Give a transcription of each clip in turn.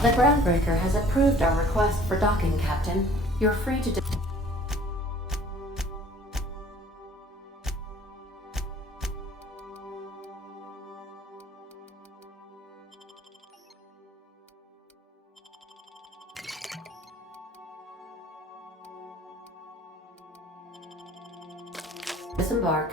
The groundbreaker has approved our request for docking, Captain. You're free to disembark.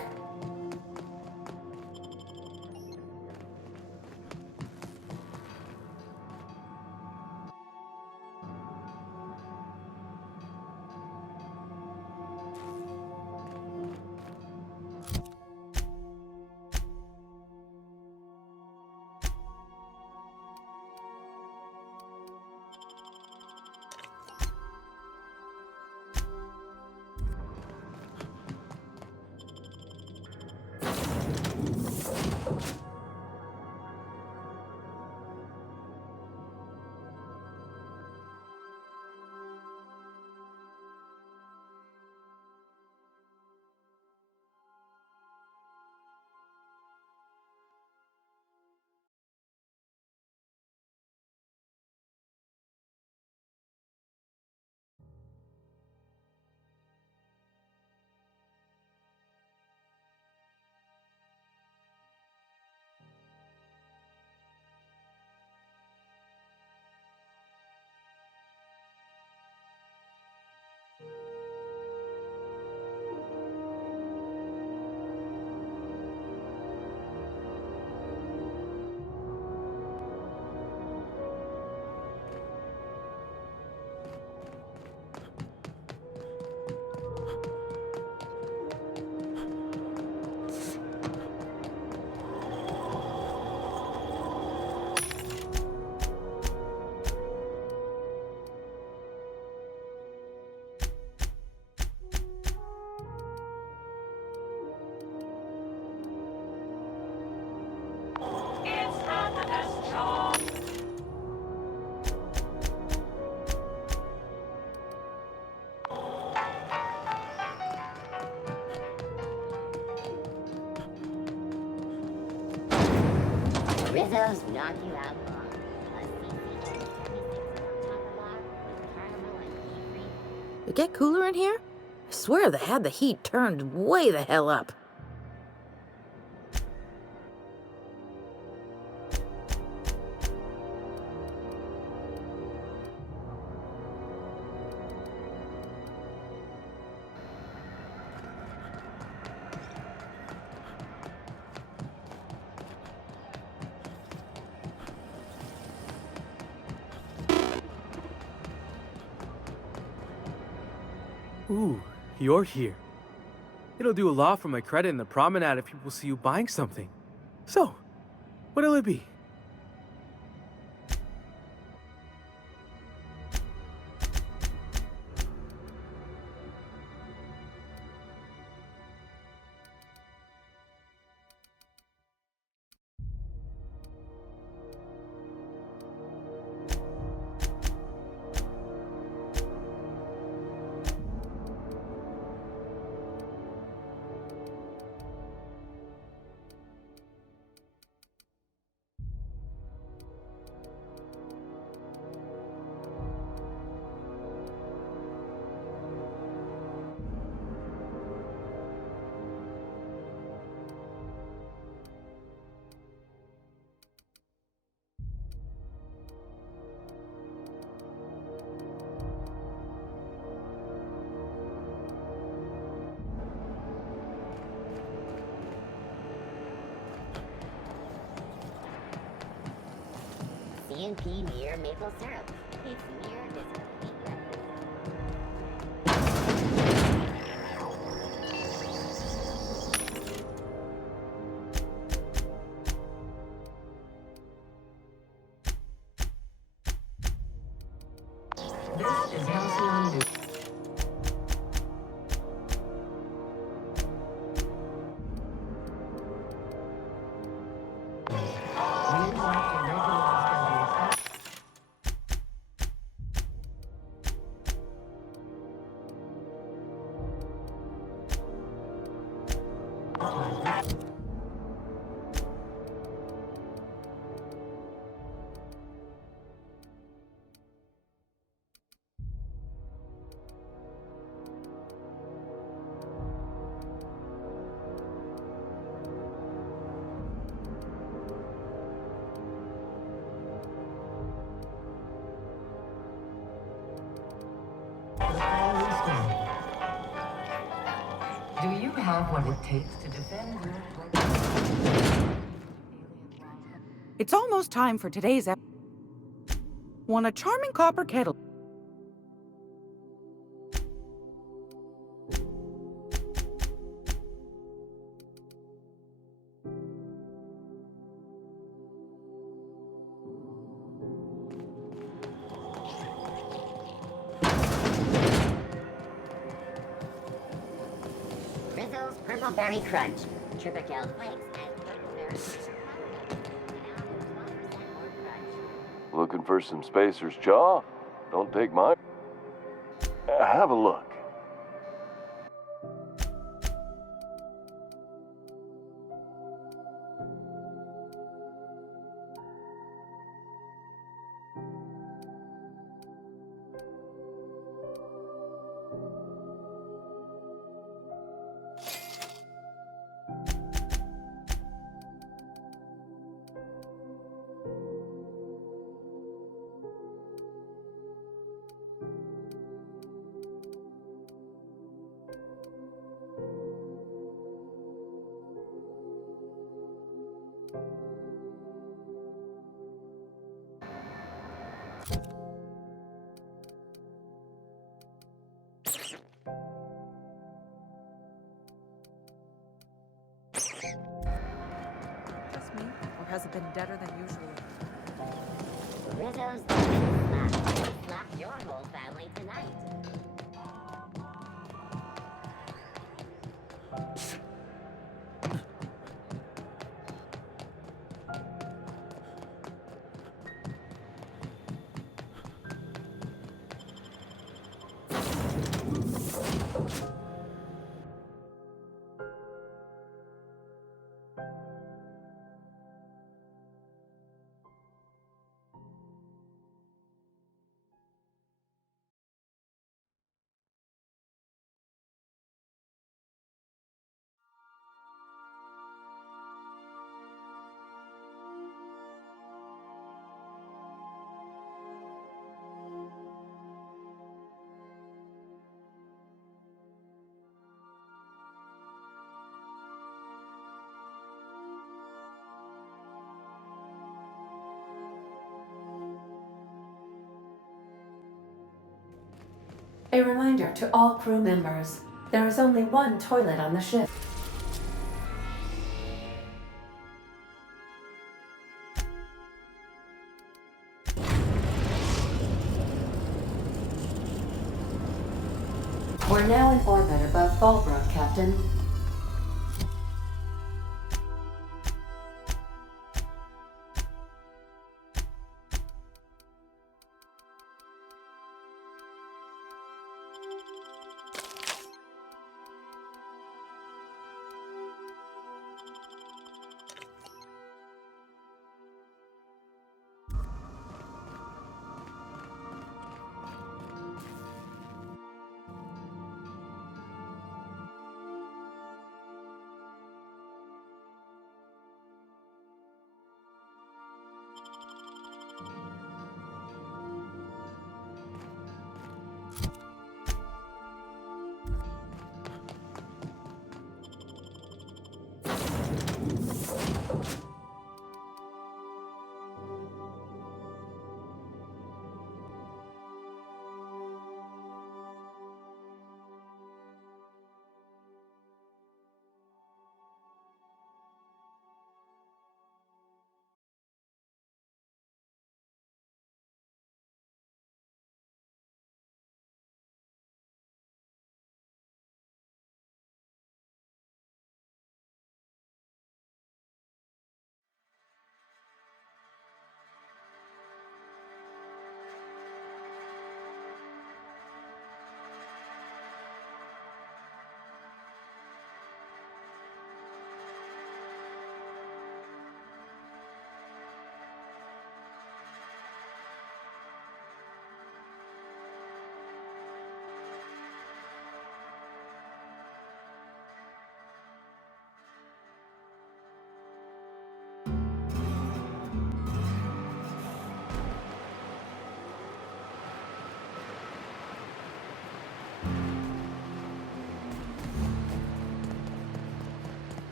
Rizzo's knock you out. It get cooler in here? I swear they had the heat turned way the hell up. Ooh, you're here. It'll do a lot for my credit in the promenade if people see you buying something. So, what'll it be? C&P near maple syrup. It's near this. This is Halcyon News. have what it takes to defend your... It's almost time for today's episode. Want a charming copper kettle? Rizzo's Purple Berry Crunch. Triple flakes and berries. Looking for some Spacer's Jaw? Don't take mine. Have a look. Just me? Or has it been deader than usual? Rizzo's slap. Slap your whole family tonight. A reminder to all crew members, there is only one toilet on the ship. We're now in orbit above Fallbrook, Captain.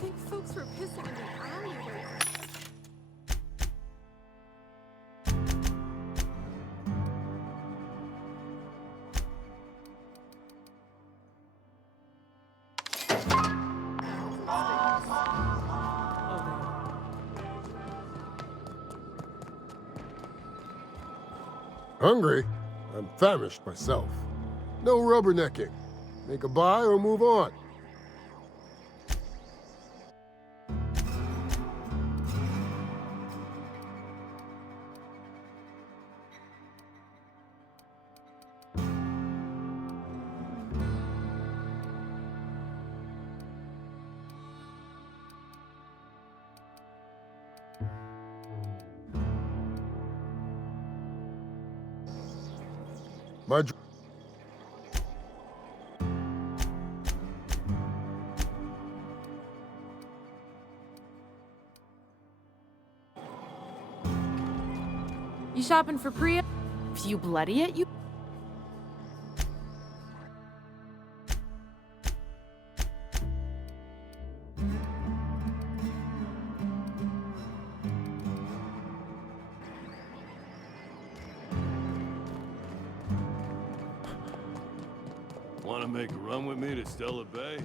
think folks were pissing in the alleyway. Hungry? I'm famished myself. No rubbernecking. Make a buy or move on. My dr- You shopping for Priya? If you bloody it, you... Want to make a run with me to Stella Bay?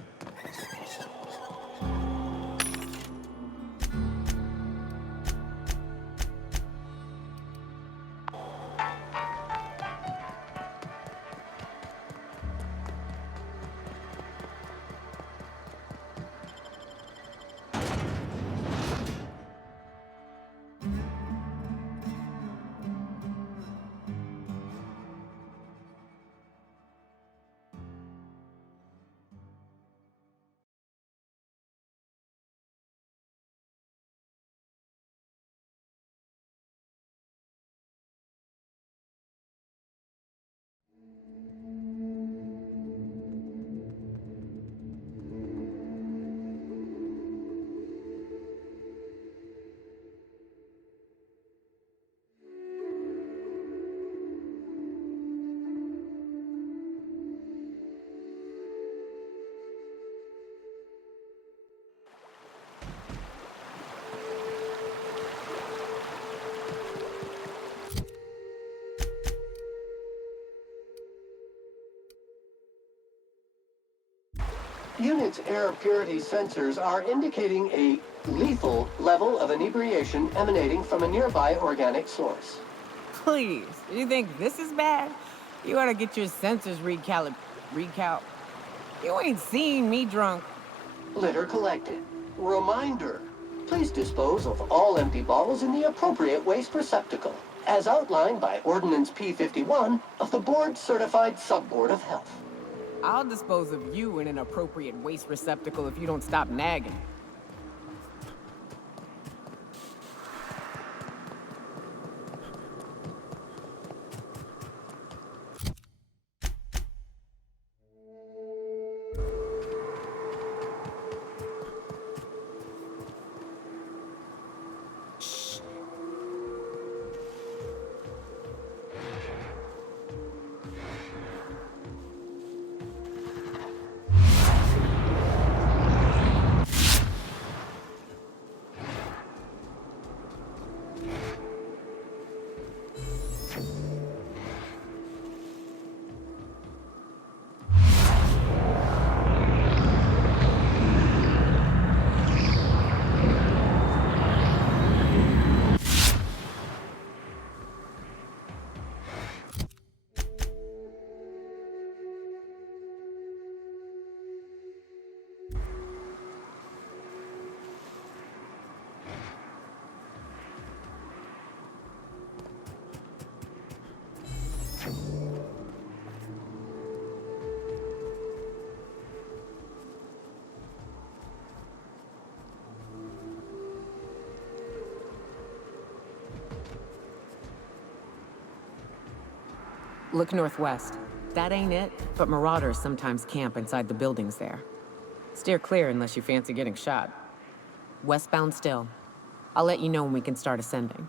Unit's air purity sensors are indicating a lethal level of inebriation emanating from a nearby organic source. Please, you think this is bad? You ought to get your sensors recal. You ain't seen me drunk. Litter collected. Reminder, please dispose of all empty bottles in the appropriate waste receptacle, as outlined by Ordinance P51 of the Board-Certified Subboard of Health. I'll dispose of you in an appropriate waste receptacle if you don't stop nagging. Look northwest. That ain't it, but marauders sometimes camp inside the buildings there. Steer clear unless you fancy getting shot. Westbound still. I'll let you know when we can start ascending.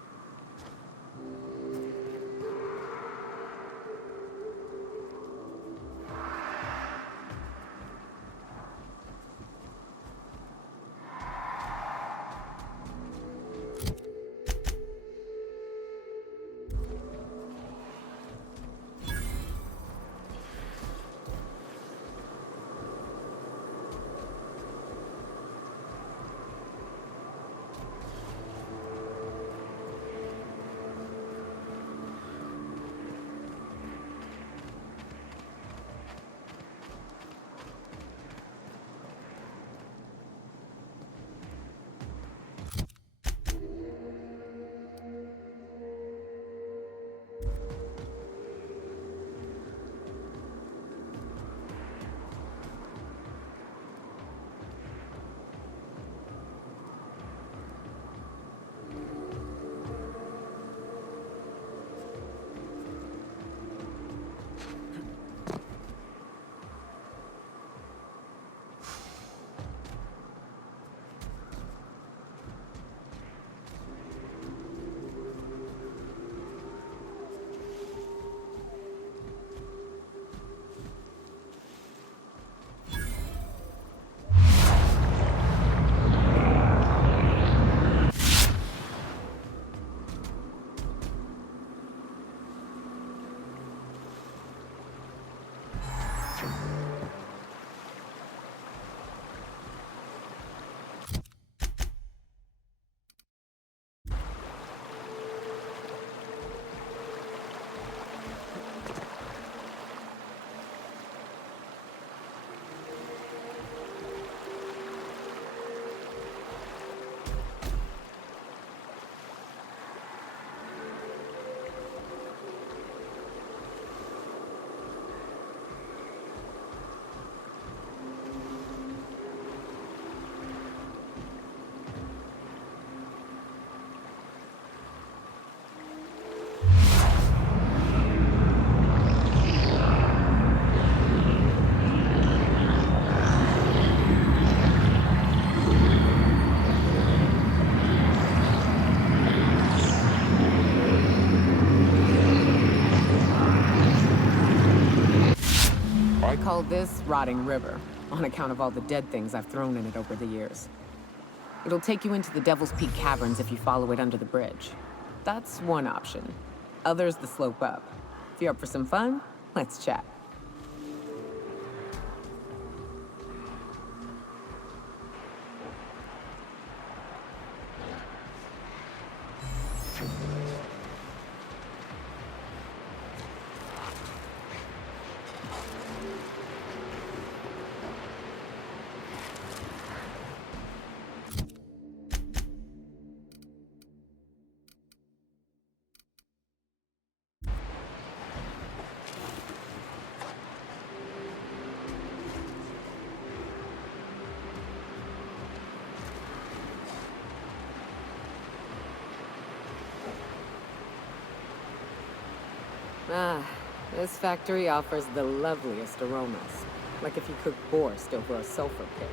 this rotting river, on account of all the dead things I've thrown in it over the years. It'll take you into the Devil's Peak Caverns if you follow it under the bridge. That's one option. Others the slope up. If you're up for some fun, let's chat. Ah, this factory offers the loveliest aromas. Like if you cook borscht over a sulfur pit.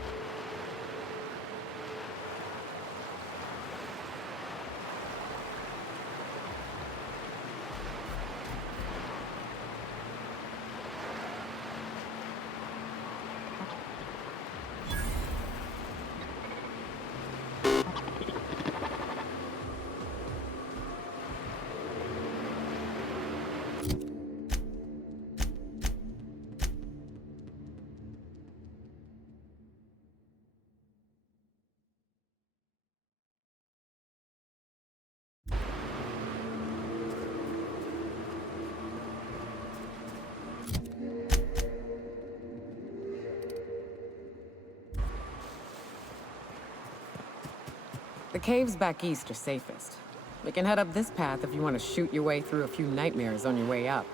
The caves back east are safest. We can head up this path if you want to shoot your way through a few nightmares on your way up.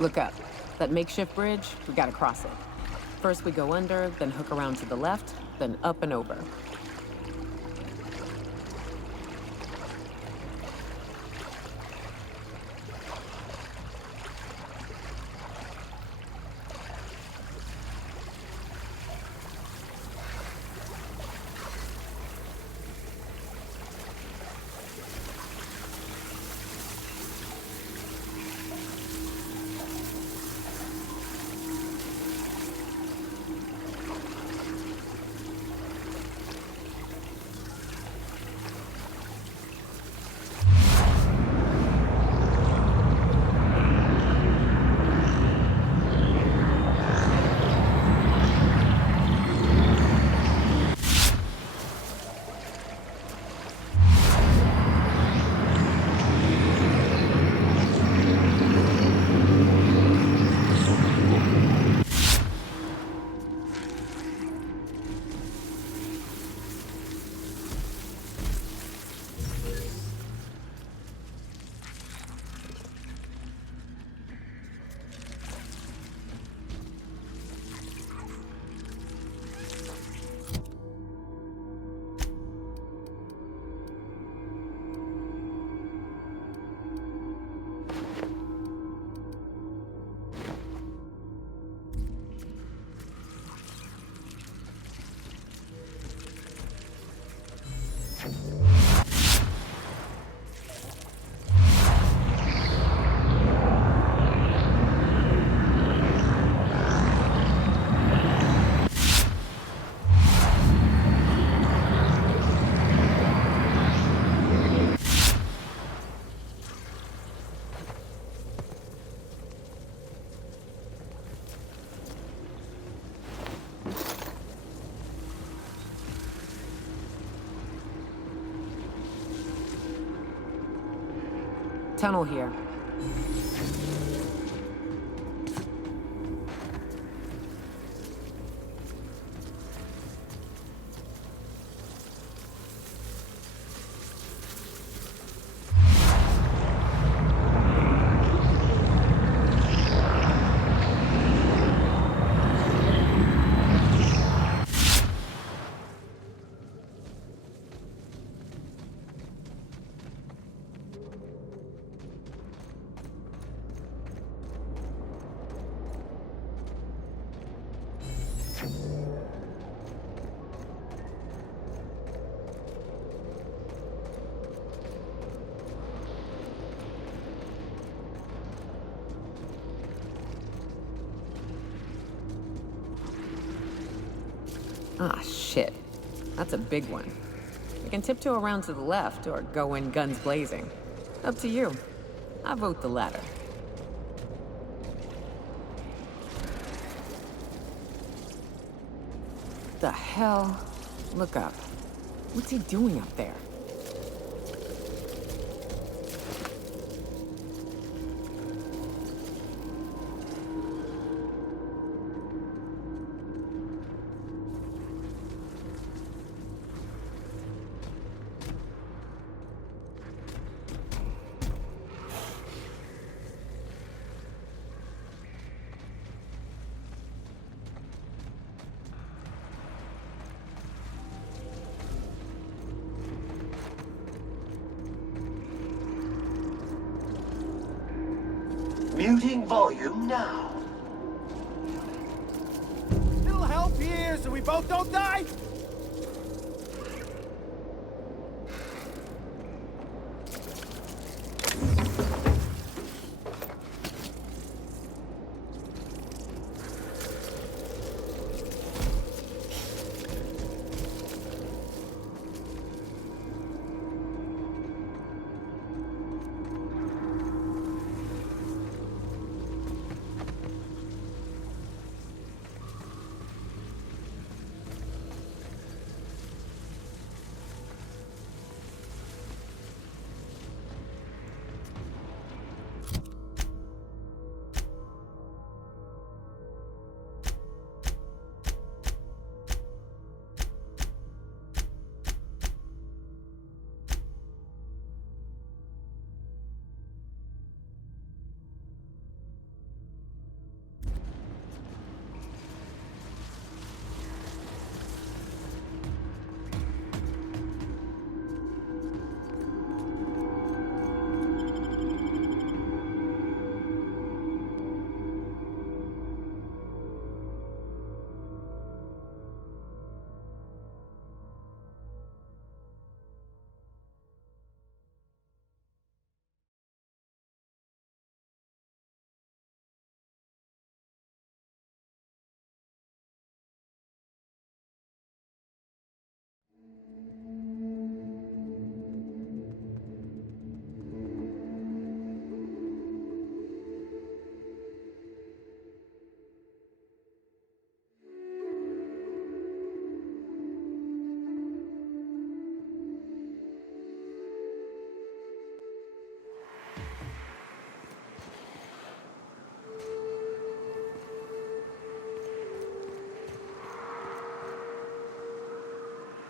Look up. That makeshift bridge, we gotta cross it. First we go under, then hook around to the left, then up and over. Tunnel here. Ah, shit. That's a big one. We can tiptoe around to the left or go in guns blazing. Up to you. I vote the latter. The hell? Look up. What's he doing up there? Muting volume now. Little help here so we both don't die?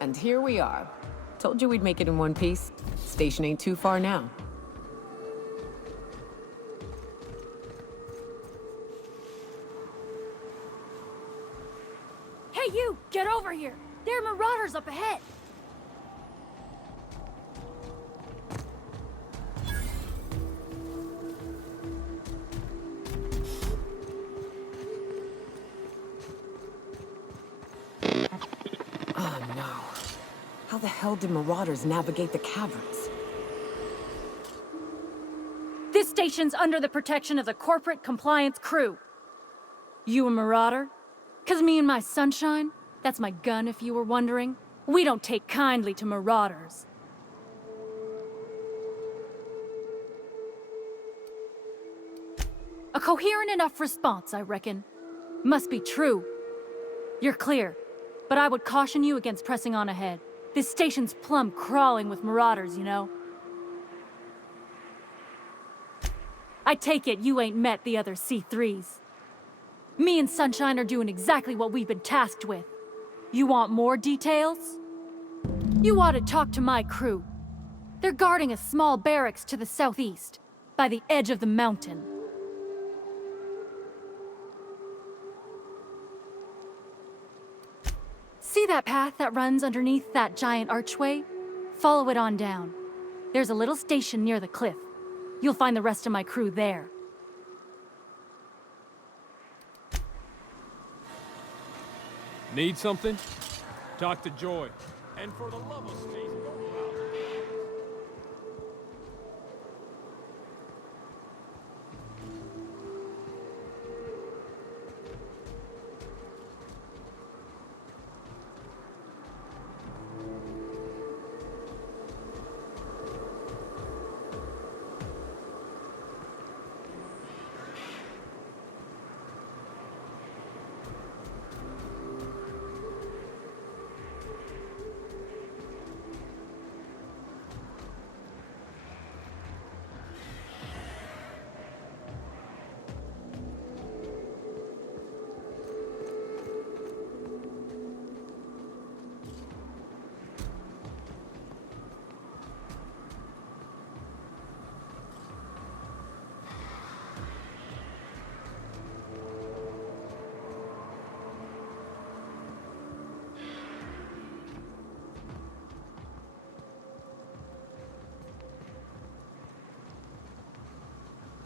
And here we are. Told you we'd make it in one piece. Station ain't too far now. Hey you! Get over here! There are marauders up ahead! Oh no. How the hell did marauders navigate the caverns? This station's under the protection of the corporate compliance crew. You a marauder? 'Cause me and my sunshine, that's my gun if you were wondering, we don't take kindly to marauders. A coherent enough response, I reckon. Must be true. You're clear, but I would caution you against pressing on ahead. This station's plumb crawling with marauders, you know. I take it you ain't met the other C3s. Me and Sunshine are doing exactly what we've been tasked with. You want more details? You ought to talk to my crew. They're guarding a small barracks to the southeast, by the edge of the mountain. See that path that runs underneath that giant archway? Follow it on down. There's a little station near the cliff. You'll find the rest of my crew there. Need something? Talk to Joy. And for the love of space, go out.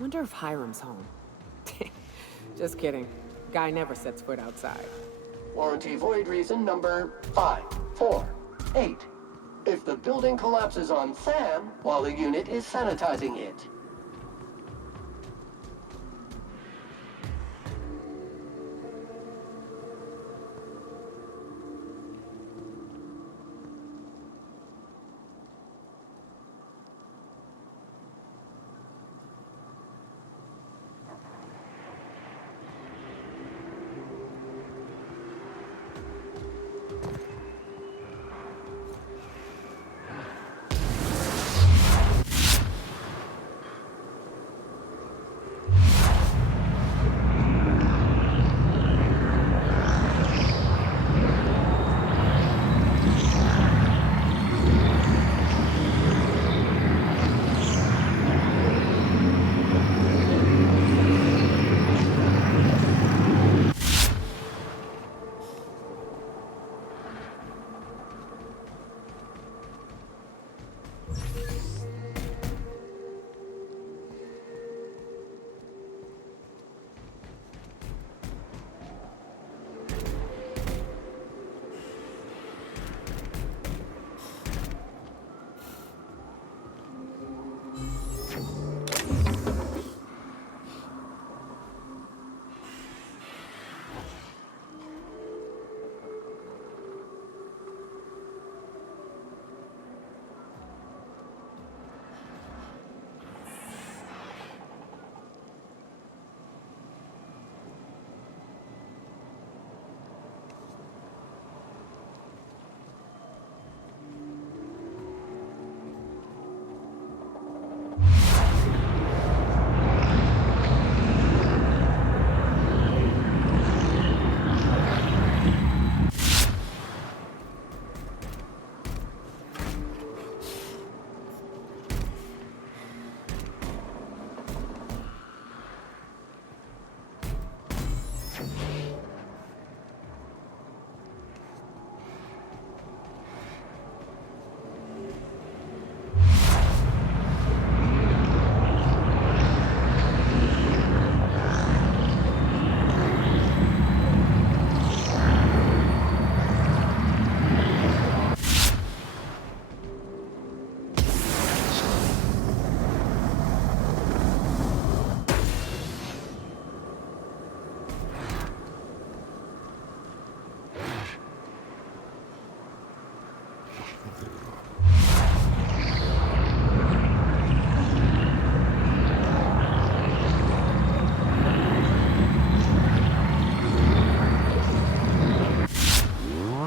Wonder if Hiram's home. Just kidding. Guy never sets foot outside. Warranty void reason number 548. If the building collapses on Sam while the unit is sanitizing it.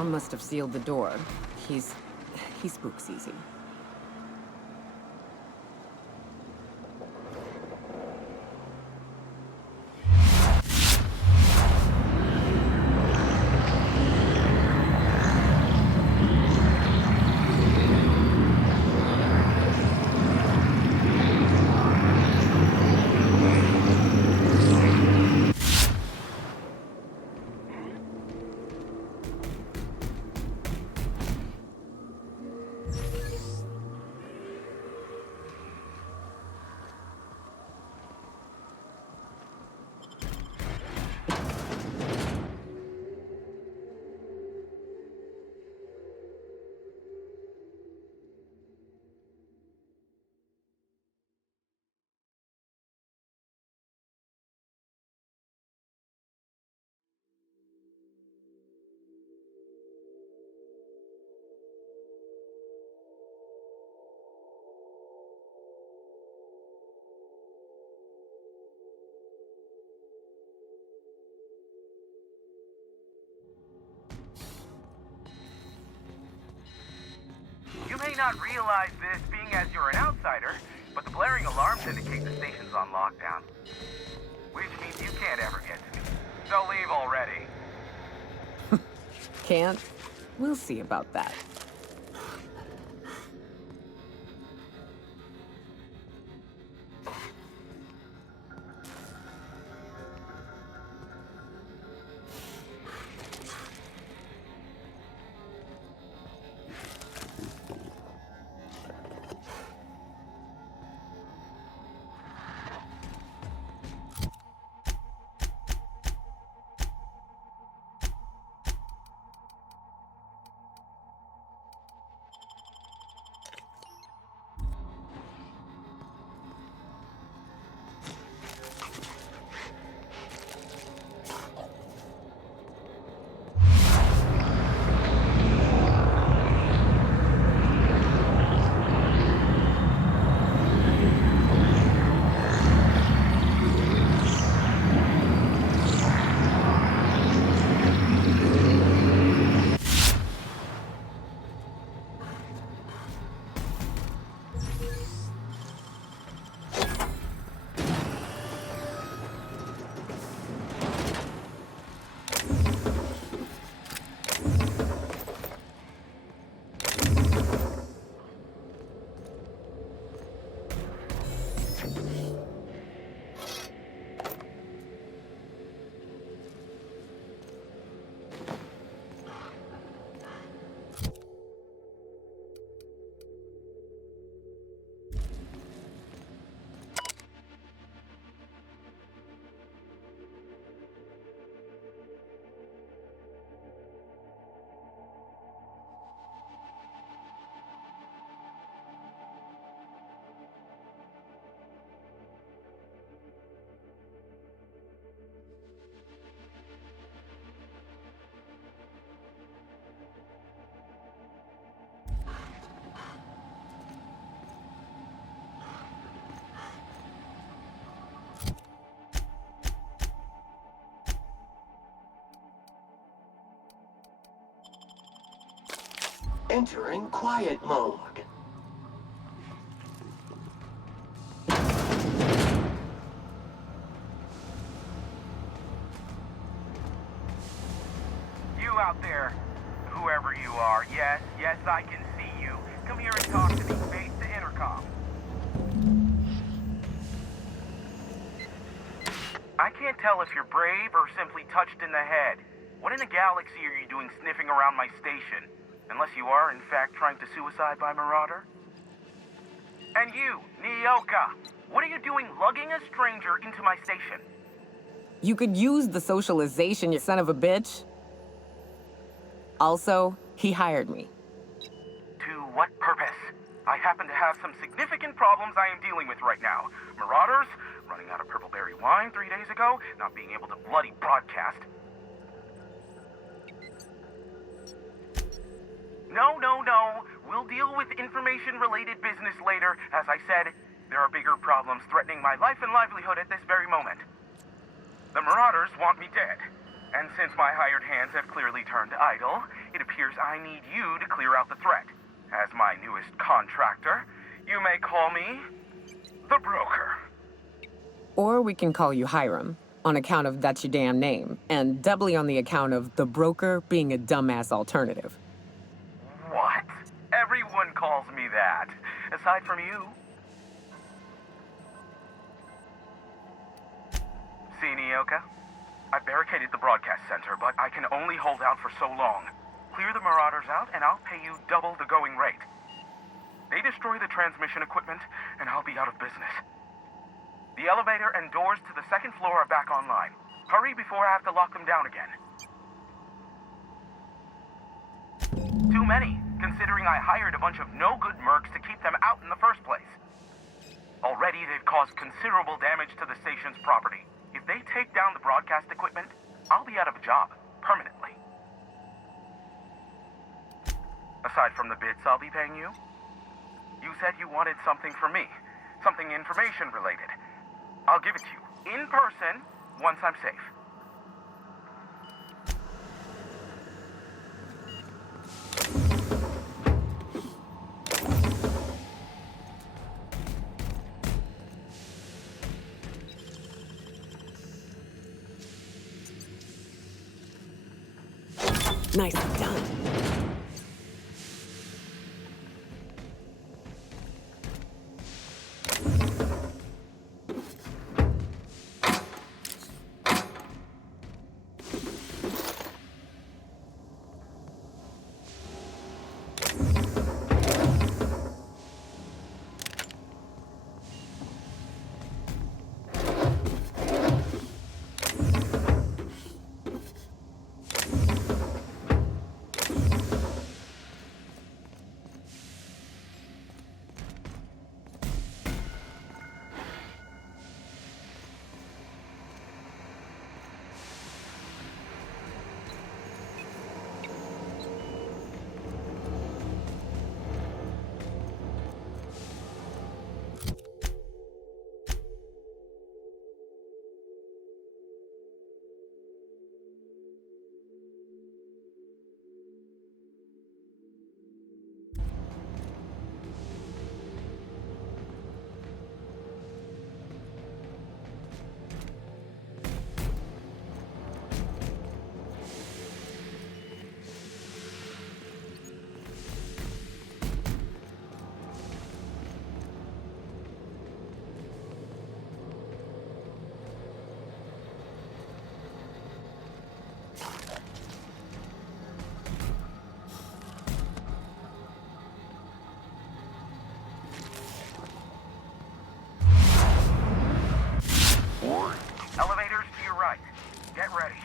Must have sealed the door. He spooks easy. may not realize this being as you're an outsider, but the blaring alarms indicate the station's on lockdown. Which means you can't ever get to me. So leave already. Can't? We'll see about that. Entering quiet mode. You out there, whoever you are, yes, I can see you. Come here and talk to me, face the intercom. I can't tell if you're brave or simply touched in the head. What in the galaxy are you doing sniffing around my station? Unless you are, in fact, trying to suicide by Marauder? And you, Nyoka, what are you doing lugging a stranger into my station? You could use the socialization, you son of a bitch. Also, he hired me. To what purpose? I happen to have some significant problems I am dealing with right now. Marauders, running out of purple berry wine 3 days ago, not being able to bloody broadcast. No. We'll deal with information-related business later. As I said, there are bigger problems threatening my life and livelihood at this very moment. The Marauders want me dead. And since my hired hands have clearly turned idle, it appears I need you to clear out the threat. As my newest contractor, you may call me the Broker. Or we can call you Hiram, on account of that's your damn name, and doubly on the account of the Broker being a dumbass alternative. What? Everyone calls me that, aside from you. See, Nyoka? I barricaded the broadcast center, but I can only hold out for so long. Clear the Marauders out, and I'll pay you double the going rate. They destroy the transmission equipment, and I'll be out of business. The elevator and doors to the second floor are back online. Hurry before I have to lock them down again. Too many, considering I hired a bunch of no-good mercs to keep them out in the first place. Already, they've caused considerable damage to the station's property. If they take down the broadcast equipment, I'll be out of a job, permanently. Aside from the bits I'll be paying you, you said you wanted something from me, something information-related. I'll give it to you, in person, once I'm safe. Nicely done. Elevators to your right. Get ready.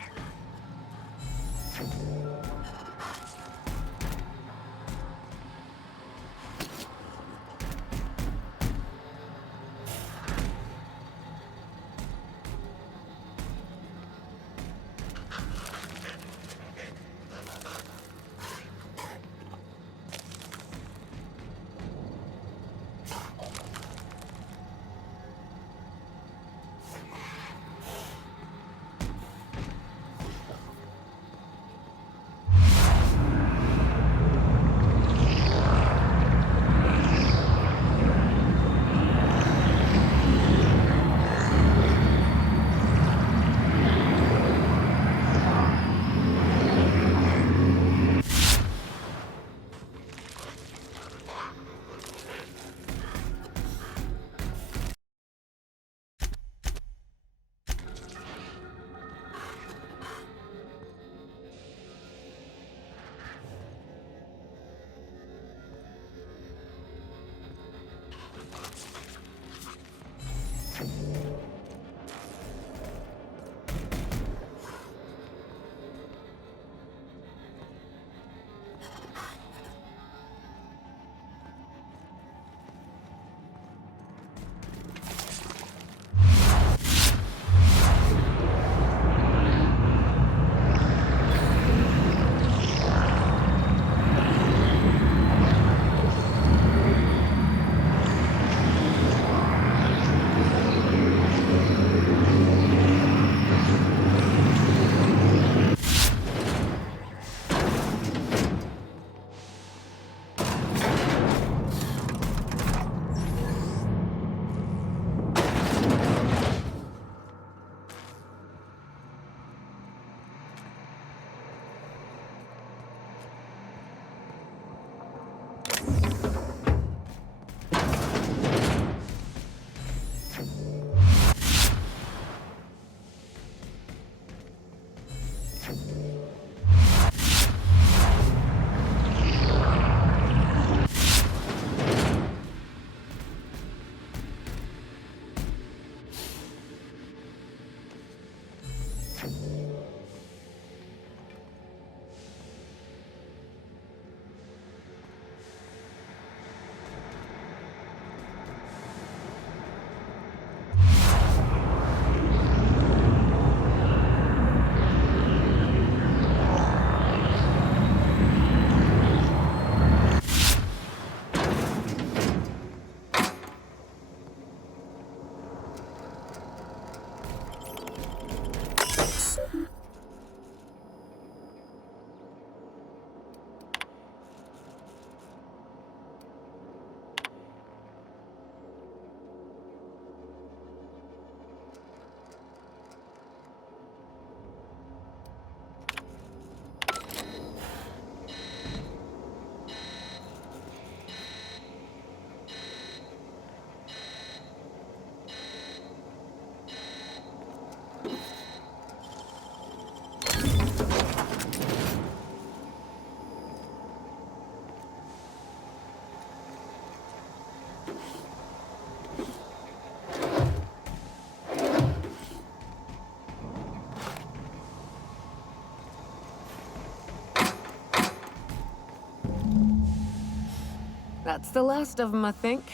That's the last of them, I think.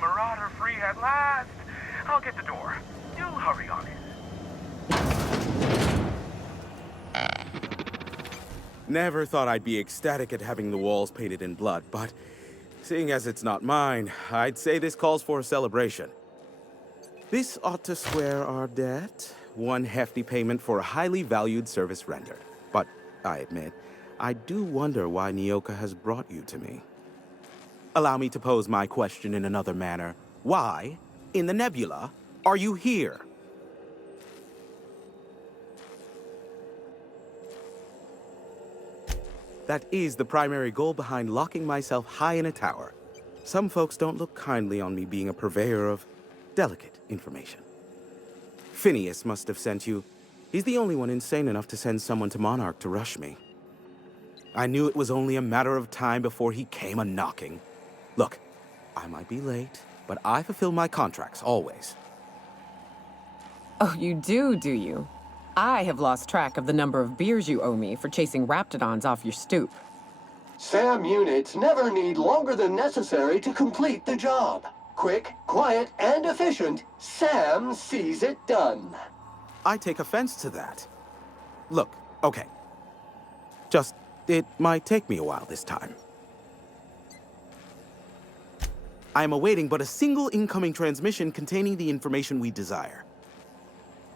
Marauder free at last. I'll get the door. Do hurry on it. Never thought I'd be ecstatic at having the walls painted in blood, but seeing as it's not mine, I'd say this calls for a celebration. This ought to square our debt. One hefty payment for a highly valued service rendered. But I admit, I do wonder why Nyoka has brought you to me. Allow me to pose my question in another manner. Why, in the nebula, are you here? That is the primary goal behind locking myself high in a tower. Some folks don't look kindly on me being a purveyor of delicate information. Phineas must have sent you. He's the only one insane enough to send someone to Monarch to rush me. I knew it was only a matter of time before he came a-knocking. Look, I might be late, but I fulfill my contracts, always. Oh, you do you? I have lost track of the number of beers you owe me for chasing raptidons off your stoop. SAM units never need longer than necessary to complete the job. Quick, quiet, and efficient, SAM sees it done. I take offense to that. Look, okay. Just, it might take me a while this time. I am awaiting but a single incoming transmission containing the information we desire.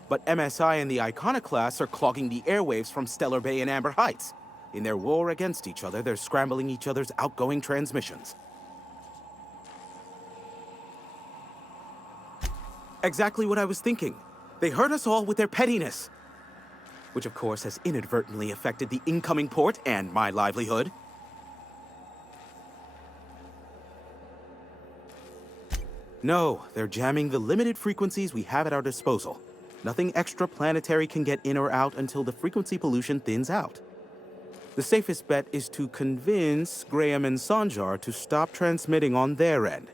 But MSI and the Iconoclasts are clogging the airwaves from Stellar Bay and Amber Heights. In their war against each other, they're scrambling each other's outgoing transmissions. Exactly what I was thinking. They hurt us all with their pettiness. Which of course has inadvertently affected the incoming port and my livelihood. No, they're jamming the limited frequencies we have at our disposal. Nothing extraplanetary can get in or out until the frequency pollution thins out. The safest bet is to convince Graham and Sanjar to stop transmitting on their end.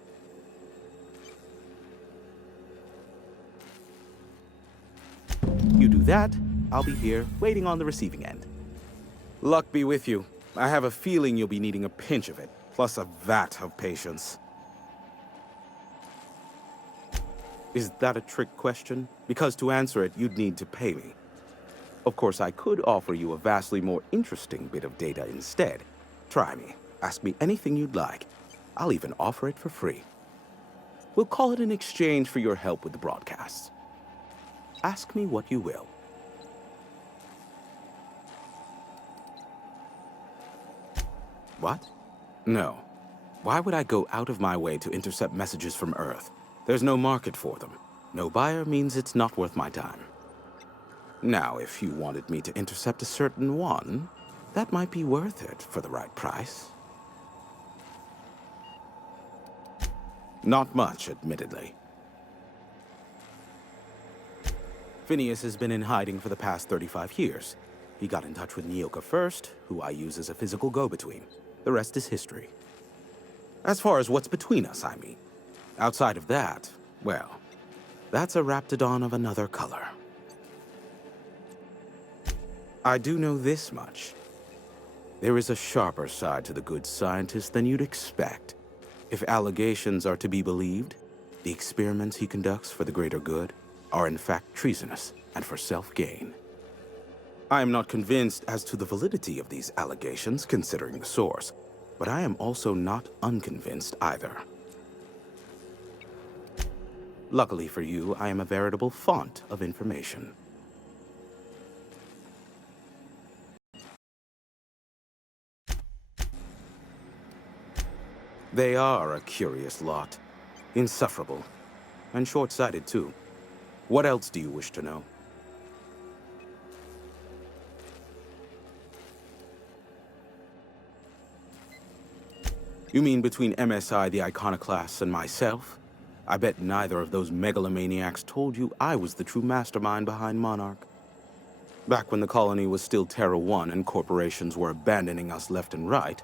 You do that, I'll be here, waiting on the receiving end. Luck be with you. I have a feeling you'll be needing a pinch of it, plus a vat of patience. Is that a trick question? Because to answer it, you'd need to pay me. Of course, I could offer you a vastly more interesting bit of data instead. Try me. Ask me anything you'd like. I'll even offer it for free. We'll call it an exchange for your help with the broadcasts. Ask me what you will. What? No. Why would I go out of my way to intercept messages from Earth? There's no market for them. No buyer means it's not worth my time. Now, if you wanted me to intercept a certain one, that might be worth it for the right price. Not much, admittedly. Phineas has been in hiding for the past 35 years. He got in touch with Nyoka first, who I use as a physical go-between. The rest is history. As far as what's between us, I mean. Outside of that, well, That's a raptidon of another color. I do know this much. There is a sharper side to the good scientist than you'd expect. If allegations are to be believed, the experiments he conducts for the greater good are in fact treasonous and for self-gain. I am not convinced as to the validity of these allegations, considering the source, but I am also not unconvinced either. Luckily for you, I am a veritable font of information. They are a curious lot. Insufferable. And short-sighted, too. What else do you wish to know? You mean between MSI the Iconoclasts and myself? I bet neither of those megalomaniacs told you I was the true mastermind behind Monarch. Back when the colony was still Terra 1 and corporations were abandoning us left and right,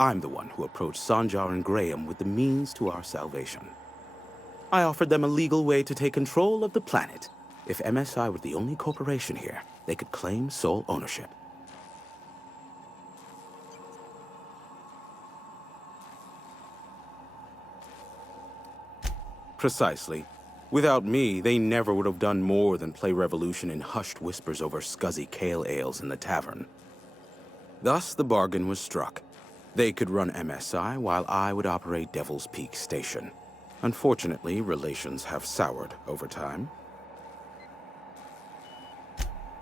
I'm the one who approached Sanjar and Graham with the means to our salvation. I offered them a legal way to take control of the planet. If MSI were the only corporation here, they could claim sole ownership. Precisely. Without me, they never would have done more than play Revolution in hushed whispers over scuzzy kale ales in the tavern. Thus, the bargain was struck. They could run MSI while I would operate Devil's Peak Station. Unfortunately, relations have soured over time.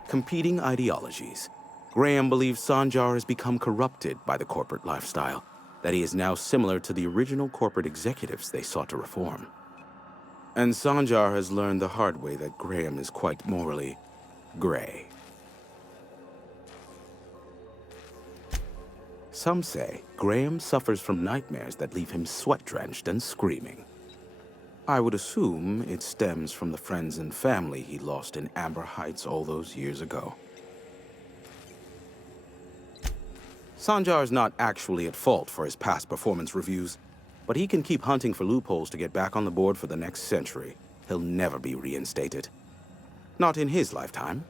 Competing ideologies. Graham believes Sanjar has become corrupted by the corporate lifestyle, that he is now similar to the original corporate executives they sought to reform. And Sanjar has learned the hard way that Graham is quite morally gray. Some say Graham suffers from nightmares that leave him sweat-drenched and screaming. I would assume it stems from the friends and family he lost in Amber Heights all those years ago. Sanjar is not actually at fault for his past performance reviews, but he can keep hunting for loopholes to get back on the board for the next century. He'll never be reinstated. Not in his lifetime.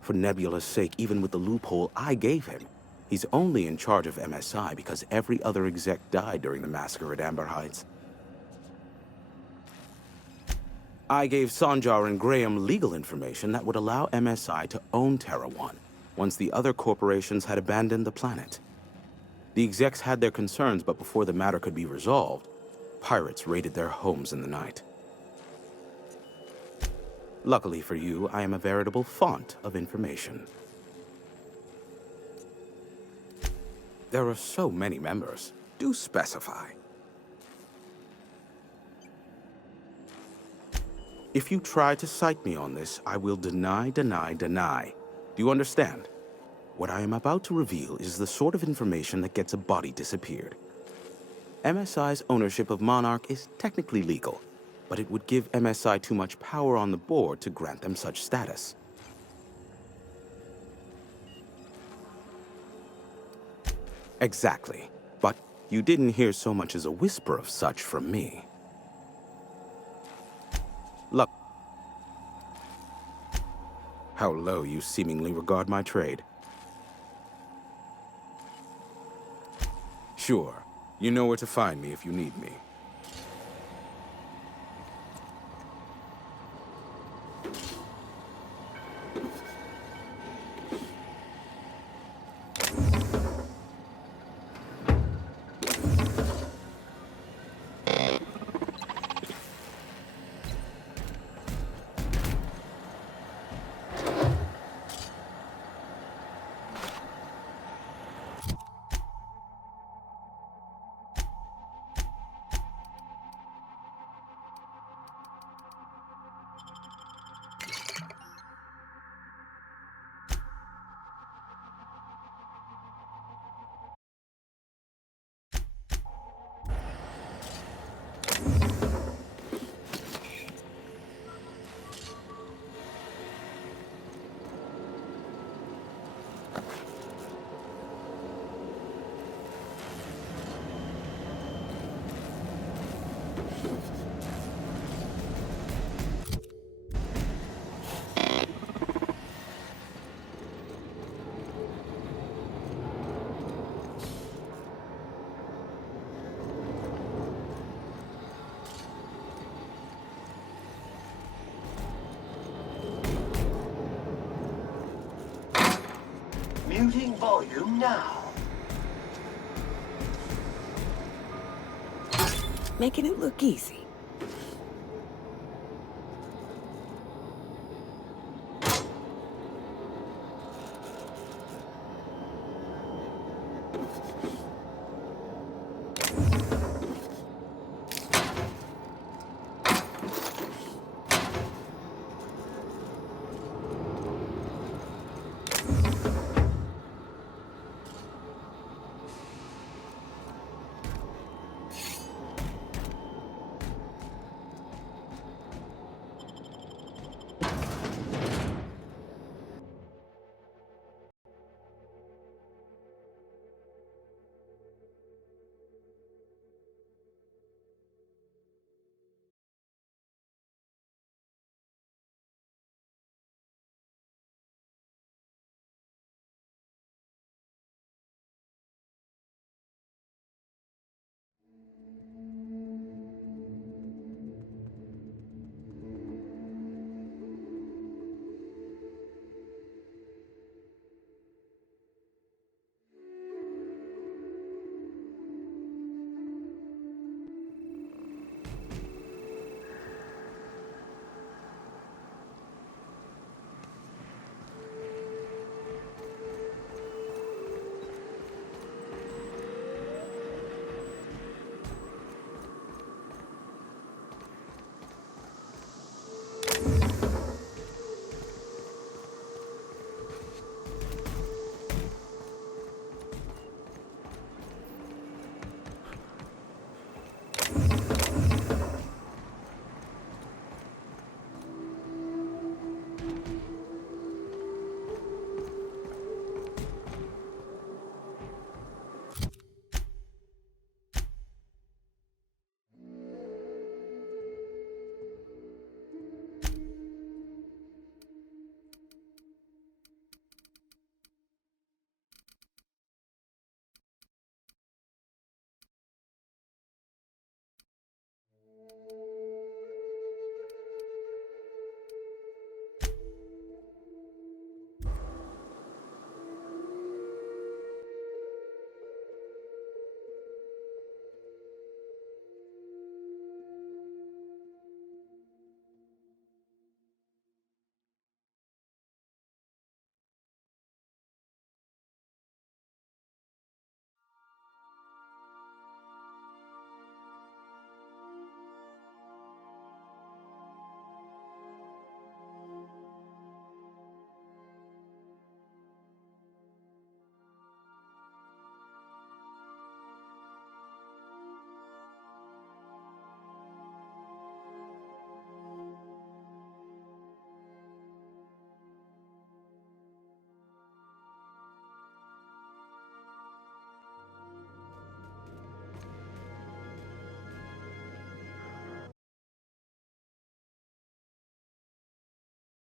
For Nebula's sake, even with the loophole I gave him, he's only in charge of MSI because every other exec died during the massacre at Amber Heights. I gave Sanjar and Graham legal information that would allow MSI to own Terra 1 once the other corporations had abandoned the planet. The execs had their concerns, but before the matter could be resolved, pirates raided their homes in the night. Luckily for you, I am a veritable font of information. There are so many members. Do specify. If you try to cite me on this, I will deny, deny, deny. Do you understand? What I am about to reveal is the sort of information that gets a body disappeared. MSI's ownership of Monarch is technically legal, but it would give MSI too much power on the board to grant them such status. Exactly. But you didn't hear so much as a whisper of such from me. Look. How low you seemingly regard my trade. Sure. You know where to find me if you need me. Muting volume now. Making it look easy.